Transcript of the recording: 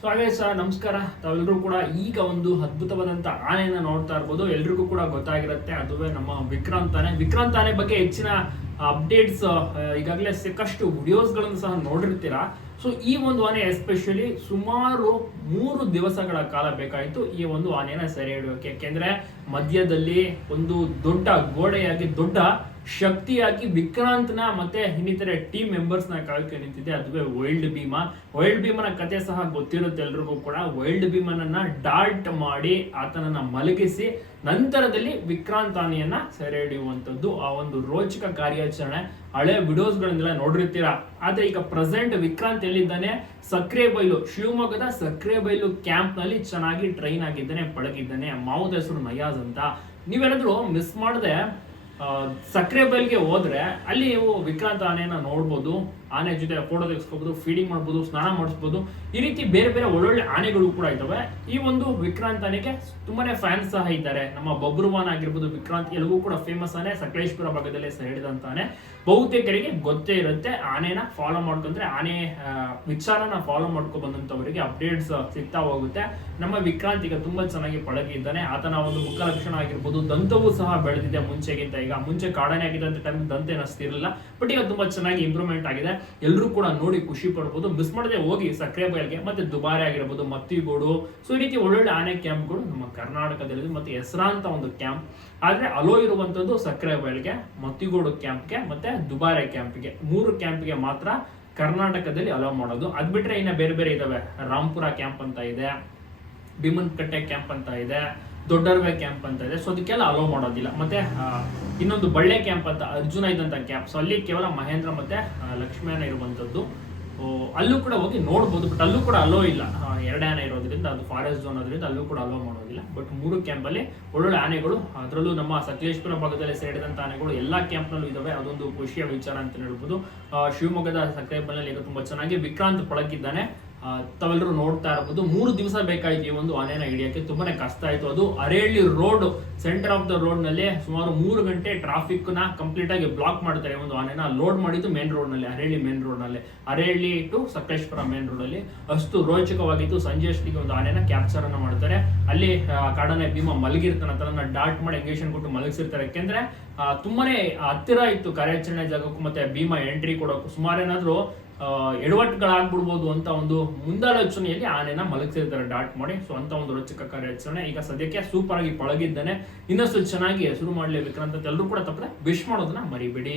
So ಹಾಗೆ sir ನಮಸ್ಕಾರ. ತಾವೆಲ್ಲರೂ ಕೂಡ ಈಗ ಒಂದು ಅದ್ಭುತವಾದಂತ ಆನೆಯನ್ನ ನೋಡ್ತಾ ಇರ್ಬೋದು. ಎಲ್ರಿಗೂ ಕೂಡ ಗೊತ್ತಾಗಿರುತ್ತೆ, ಅದುವೇ ನಮ್ಮ ವಿಕ್ರಾಂತ್ ಆನೆ. ವಿಕ್ರಾಂತ್ ಆನೆ ಬಗ್ಗೆ ಹೆಚ್ಚಿನ ಅಪ್ಡೇಟ್ಸ್ ಈಗಾಗಲೇ ಸಾಕಷ್ಟು ವಿಡಿಯೋಸ್ಗಳನ್ನು ಸಹ ನೋಡಿರ್ತೀರಾ. ಸೊ ಈ ಒಂದು ಆನೆ ಎಸ್ಪೆಷಲಿ ಸುಮಾರು 3 ದಿವಸಗಳ ಕಾಲ ಬೇಕಾಯಿತು ಈ ಒಂದು ಆನೆಯನ್ನ ಸೆರೆ ಹಿಡಿಯೋಕೆ. ಯಾಕೆಂದ್ರೆ ಮಧ್ಯದಲ್ಲಿ ಒಂದು ದೊಡ್ಡ ಗೋಡೆಯಾಗಿ ದೊಡ್ಡ ಶಕ್ತಿಯಾಗಿ ವಿಕ್ರಾಂತ್ನ ಮತ್ತೆ ಇನ್ನಿತರೆ ಟೀಮ್ ಮೆಂಬರ್ಸ್ ನ ಕಾಯ್ಕೆ ನಿಂತಿದೆ, ಅದುವೇ ವೈಲ್ಡ್ ಭೀಮಾ. ವೈಲ್ಡ್ ಭೀಮನ ಕತೆ ಸಹ ಗೊತ್ತಿರುತ್ತೆ ಎಲ್ರಿಗೂ ಕೂಡ. ವೈಲ್ಡ್ ಭೀಮನನ್ನ ಡಾಲ್ಟ್ ಮಾಡಿ ಆತನನ್ನ ಮಲಗಿಸಿ ನಂತರದಲ್ಲಿ ವಿಕ್ರಾಂತ್ ಆನೆಯನ್ನ ಸೆರೆ ಹಿಡಿಯುವಂತದ್ದು ಆ ಒಂದು ರೋಚಕ ಕಾರ್ಯಾಚರಣೆ. ಹಳೆ ವಿಡಿಯೋಸ್ ಗಳನ್ನೆಲ್ಲ ನೋಡಿರ್ತೀರಾ. ಆದ್ರೆ ಈಗ ಪ್ರೆಸೆಂಟ್ ವಿಕ್ರಾಂತ್ ಎಲ್ಲಿದ್ದಾನೆ? ಸಕ್ರೆಬೈಲು, ಶಿವಮೊಗ್ಗದ ಸಕ್ರೆಬೈಲು ಕ್ಯಾಂಪ್ ನಲ್ಲಿ ಚೆನ್ನಾಗಿ ಟ್ರೈನ್ ಆಗಿದ್ದಾನೆ, ಪಳಗಿದ್ದಾನೆ. ಮಾವದ ಹೆಸರು ನಯಾಜ್ ಅಂತ. ನೀವೇನಾದ್ರೂ ಮಿಸ್ ಮಾಡದೆ ಸಕ್ರೆಬೈಲ್ಗೆ ಹೋದ್ರೆ ಅಲ್ಲಿ ನೀವು ವಿಕ್ರಾಂತ್ ಆನೆಯನ್ನ ನೋಡ್ಬೋದು. ಆನೆ ಜೊತೆ ಫೋಟೋ ತೆಗೆಸ್ಕೋಬಹುದು, ಫೀಡಿಂಗ್ ಮಾಡ್ಬೋದು, ಸ್ನಾನ ಮಾಡಿಸ್ಬೋದು. ಈ ರೀತಿ ಬೇರೆ ಬೇರೆ ಒಳ್ಳೊಳ್ಳೆ ಆನೆಗಳು ಕೂಡ ಇದಾವೆ. ಈ ಒಂದು ವಿಕ್ರಾಂತ್ ಆನೆಗೆ ತುಂಬಾನೇ ಫ್ಯಾನ್ಸ್ ಸಹ ಇದ್ದಾರೆ. ನಮ್ಮ ಬಬ್ರುವಾನ್ ಆಗಿರ್ಬೋದು, ವಿಕ್ರಾಂತ್ ಎಲ್ಲವೂ ಕೂಡ ಫೇಮಸ್ ಆನೆ. ಸಕಲೇಶ್ಪುರ ಭಾಗದಲ್ಲಿ ಹಿಡಿದಂತ ಆನೆ. ಬಹುತೇಕರಿಗೆ ಗೊತ್ತೇ ಇರುತ್ತೆ. ಆನೆನ ಫಾಲೋ ಮಾಡ್ಕೊಂಡ್ರೆ, ಆನೆ ವಿಚಾರನ ಫಾಲೋ ಮಾಡ್ಕೊ ಬಂದಂತವರಿಗೆ ಅಪ್ಡೇಟ್ಸ್ ಸಿಗ್ತಾ ಹೋಗುತ್ತೆ. ನಮ್ಮ ವಿಕ್ರಾಂತ್ ಈಗ ತುಂಬಾ ಚೆನ್ನಾಗಿ ಪಳಗಿದ್ದಾನೆ. ಆತನ ಒಂದು ಮುಖ ಲಕ್ಷಣ ಆಗಿರ್ಬೋದು, ದಂತವೂ ಸಹ ಬೆಳೆದಿದೆ ಮುಂಚೆಗಿಂತ. ಈಗ ಮುಂಚೆ ಕಾಡಾನೆ ಆಗಿದ್ದಂತ ಟೈಮ್ ದಂತ ಏನಿಸ್ತಿರಲಿಲ್ಲ, ಬಟ್ ಈಗ ತುಂಬಾ ಚೆನ್ನಾಗಿ ಇಂಪ್ರೂವ್ಮೆಂಟ್ ಆಗಿದೆ. ಎಲ್ಲರೂ ಕೂಡ ನೋಡಿ ಖುಷಿ ಪಡ್ಬೋದು. ಮಿಸ್ ಮಾಡದೆ ಹೋಗಿ ಸಕ್ರೆಬೈಲ್ಗೆ. ಮತ್ತೆ ದುಬಾರೆ ಆಗಿರ್ಬೋದು, ಮತ್ತಿಗೋಡು. ಸೊ ಈ ರೀತಿ ಒಳ್ಳೊಳ್ಳೆ ಆನೆ ಕ್ಯಾಂಪ್ಗಳು ನಮ್ಮ ಕರ್ನಾಟಕದಲ್ಲಿ ಮತ್ತೆ ಹೆಸರಾಂತ ಒಂದು ಕ್ಯಾಂಪ್. ಆದ್ರೆ ಅಲೋ ಇರುವಂತದ್ದು ಸಕ್ರೆಬೈಲ್ಗೆ, ಮತ್ತಿಗೋಡು ಕ್ಯಾಂಪ್ಗೆ ಮತ್ತೆ ದುಬಾರೆ ಕ್ಯಾಂಪ್ಗೆ. 3 ಕ್ಯಾಂಪ್ಗೆ ಮಾತ್ರ ಕರ್ನಾಟಕದಲ್ಲಿ ಅಲೋ ಮಾಡೋದು. ಅದ್ ಬಿಟ್ರೆ ಇನ್ನ ಬೇರೆ ಬೇರೆ ಇದಾವೆ. ರಾಂಪುರ ಕ್ಯಾಂಪ್ ಅಂತ ಇದೆ, ಭೀಮನ್ಕಟ್ಟೆ ಕ್ಯಾಂಪ್ ಅಂತ ಇದೆ, ದೊಡ್ಡರ್ವೆ ಕ್ಯಾಂಪ್ ಅಂತ ಇದೆ. ಸೊ ಅದಕ್ಕೆಲ್ಲ ಅಲೋ ಮಾಡೋದಿಲ್ಲ. ಮತ್ತೆ ಇನ್ನೊಂದು ಬಳ್ಳೆ ಕ್ಯಾಂಪ್ ಅಂತ ಅರ್ಜುನ ಇದ್ದಂತ ಕ್ಯಾಂಪ್. ಸೊ ಅಲ್ಲಿ ಕೇವಲ ಮಹೇಂದ್ರ ಮತ್ತೆ ಲಕ್ಷ್ಮೀನ ಇರುವಂತದ್ದು. ಅಲ್ಲೂ ಕೂಡ ಹೋಗಿ ನೋಡ್ಬೋದು, ಬಟ್ ಅಲ್ಲೂ ಕೂಡ ಅಲೋ ಇಲ್ಲ. 2 ಆನೆ ಇರೋದ್ರಿಂದ ಅದು ಫಾರೆಸ್ಟ್ ಝೋನ್ ಆದ್ರಿಂದ ಅಲ್ಲೂ ಕೂಡ ಅಲೋ ಮಾಡೋದಿಲ್ಲ. ಬಟ್ 3 ಕ್ಯಾಂಪ್ ಅಲ್ಲಿ ಒಳ್ಳೊಳ್ಳೆ ಆನೆಗಳು, ಅದರಲ್ಲೂ ನಮ್ಮ ಸಕಲೇಶ್ಪುರ ಭಾಗದಲ್ಲಿ ಸೇರಿದಂತ ಆನೆಗಳು ಎಲ್ಲಾ ಕ್ಯಾಂಪ್ ನಲ್ಲೂ ಇದಾವೆ. ಅದೊಂದು ಖುಷಿಯ ವಿಚಾರ ಅಂತ ಹೇಳ್ಬೋದು. ಶಿವಮೊಗ್ಗದ ಸಕ್ರೆಬೈಲ್ನಲ್ಲಿ ಈಗ ತುಂಬಾ ಚೆನ್ನಾಗಿ ವಿಕ್ರಾಂತ್ ಪಳಗಿದ್ದಾನೆ. ತಾವೆಲ್ಲರೂ ನೋಡ್ತಾ ಇರಬಹುದು. 3 ದಿವಸ ಬೇಕಾಯ್ತು ಈ ಒಂದು ಆನೆನ ಹಿಡಿಯಕ್ಕೆ. ತುಂಬಾನೇ ಕಷ್ಟ ಆಯ್ತು. ಅದು ಅರೇಳಿ road, centre of the road ನಲ್ಲಿ ಸುಮಾರು 3 ಗಂಟೆ ಟ್ರಾಫಿಕ್ ನ ಕಂಪ್ಲೀಟ್ ಆಗಿ ಬ್ಲಾಕ್ ಮಾಡ್ತಾರೆ. ಒಂದು ಆನೆನ ಲೋಡ್ ಮಾಡಿದ್ದು ಮೇನ್ ರೋಡ್ ನಲ್ಲಿ, ಅರೇಳಿ ಮೇನ್ ರೋಡ್ ನಲ್ಲಿ, ಅರೇಳಿ ಟು ಸಕಲೇಶ್ಪುರ ಮೇನ್ ರೋಡ್ ಅಲ್ಲಿ. ಅಷ್ಟು ರೋಚಕವಾಗಿತ್ತು. ಸಂಜೆ ಅಷ್ಟಿಗೆ ಒಂದು ಆನೆನ ಕ್ಯಾಪ್ಚರ್ ಅನ್ನ ಮಾಡ್ತಾರೆ. ಅಲ್ಲಿ ಕಾಡಾನೆ ಭೀಮ ಮಲಗಿರ್ತಾನೆ, ಅದನ್ನ ಡಾಟ್ ಮಾಡಿ ಇಂಜೆಕ್ಷನ್ ಕೊಟ್ಟು ಮಲಗಿಸಿರ್ತಾರೆ. ಯಾಕೆಂದ್ರೆ ತುಂಬಾನೇ ಹತ್ತಿರ ಇತ್ತು ಕಾರ್ಯಾಚರಣೆ ಜಾಗಕ್ಕೂ ಮತ್ತೆ ಭೀಮ ಎಂಟ್ರಿ ಕೊಡೋಕು. ಸುಮಾರು ಏನಾದ್ರು ಎಡವಟ್ಟುಗಳಾಗ್ಬಿಡ್ಬೋದು ಅಂತ ಒಂದು ಮುಂದಾಲೋಚನೆಯಲ್ಲಿ ಆನೆನ ಮಲಗಿಸಿರ್ತಾರೆ ಡಾಟ್ ಮಾಡಿ. ಸೊ ಅಂತ ಒಂದು ರೋಚಕ ಕಾರ್ಯಾಚರಣೆ. ಈಗ ಸದ್ಯಕ್ಕೆ ಸೂಪರ್ ಆಗಿ ಪಳಗಿದ್ದಾನೆ. ಇನ್ನಷ್ಟು ಚೆನ್ನಾಗಿ ಶುರು ಮಾಡ್ಲಿ ವಿಕ್ರಾಂತ್ ಅಂತ ಎಲ್ಲರೂ ಕೂಡ ತಪ್ಪದೆ ವಿಶ್ ಮಾಡೋದನ್ನ ಮರಿಬೇಡಿ.